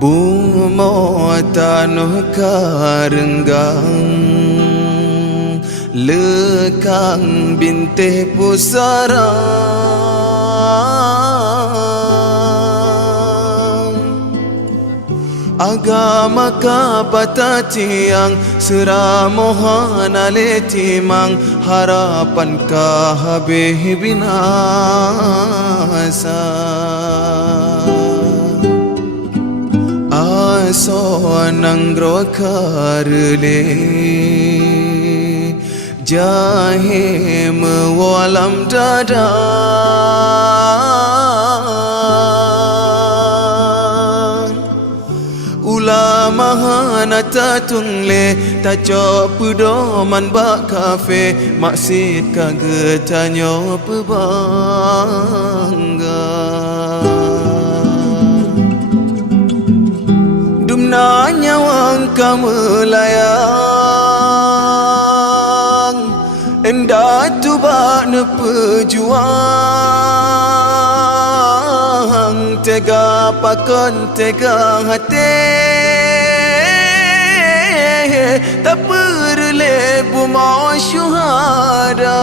Bumo tanuh karenggang lekang bintih pusara agama kapata tiang seramohan aletimang harapan kahabeh binasa aso nanggro karele jahe mewalam dada ulama hanata tungle taco pudoman bak kafe maksid kagetanyo pebangga dumna nyawang kamelayang endah tu bak ne pejuang tega pakon tega hati tak perle buma syuhada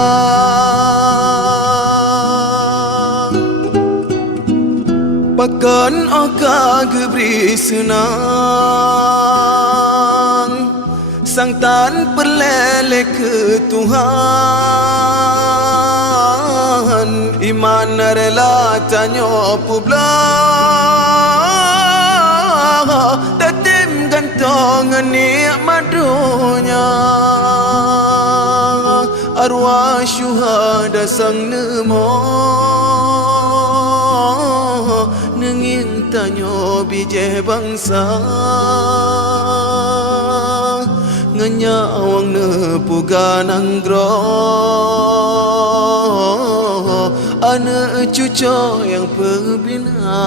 pakon oka gebri senang sang tan perlele ke Tuhan iman rela tanyo publah datim gantongan nikmat dunia arwah syuhada sang nemo nenging tanyo bije bangsa nganyawang nepugan anggro anak cucu yang pebinasa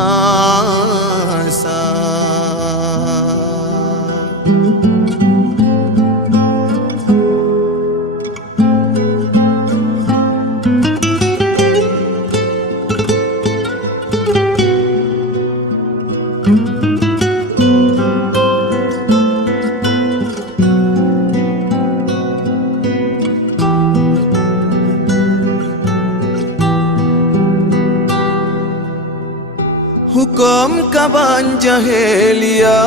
hukum kaban jahelia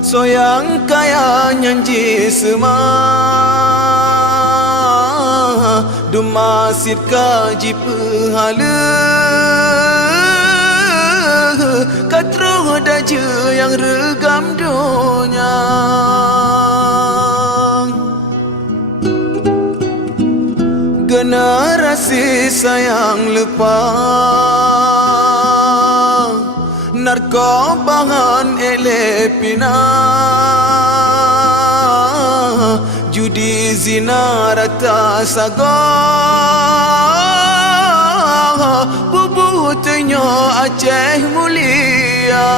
soyang kaya nyanji sema dumasit kaji pehala katro daje yang regam dunia generasi sayang lupa narkobahan elepina judi zina rata saga bubutunya Aceh mulia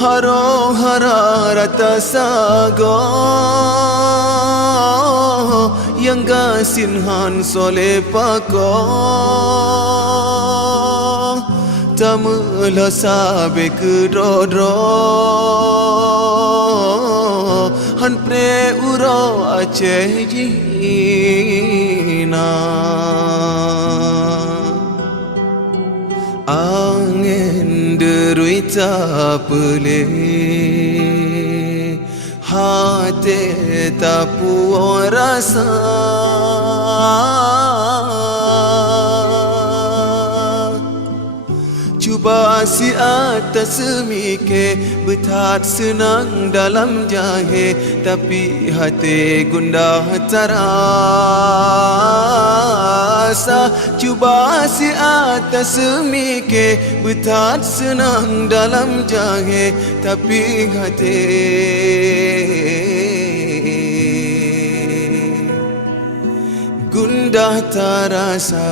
haro hara rata saga yang gasinhan soleh pako tamulah sabe kedodro han pre uro Aceh jina angin derita pele hati tak puas rasa cuba si atas semike betat senang dalam jahe tapi hati gundah terasa cuba si atas semike betat senang dalam jahe tapi hati gundah terasa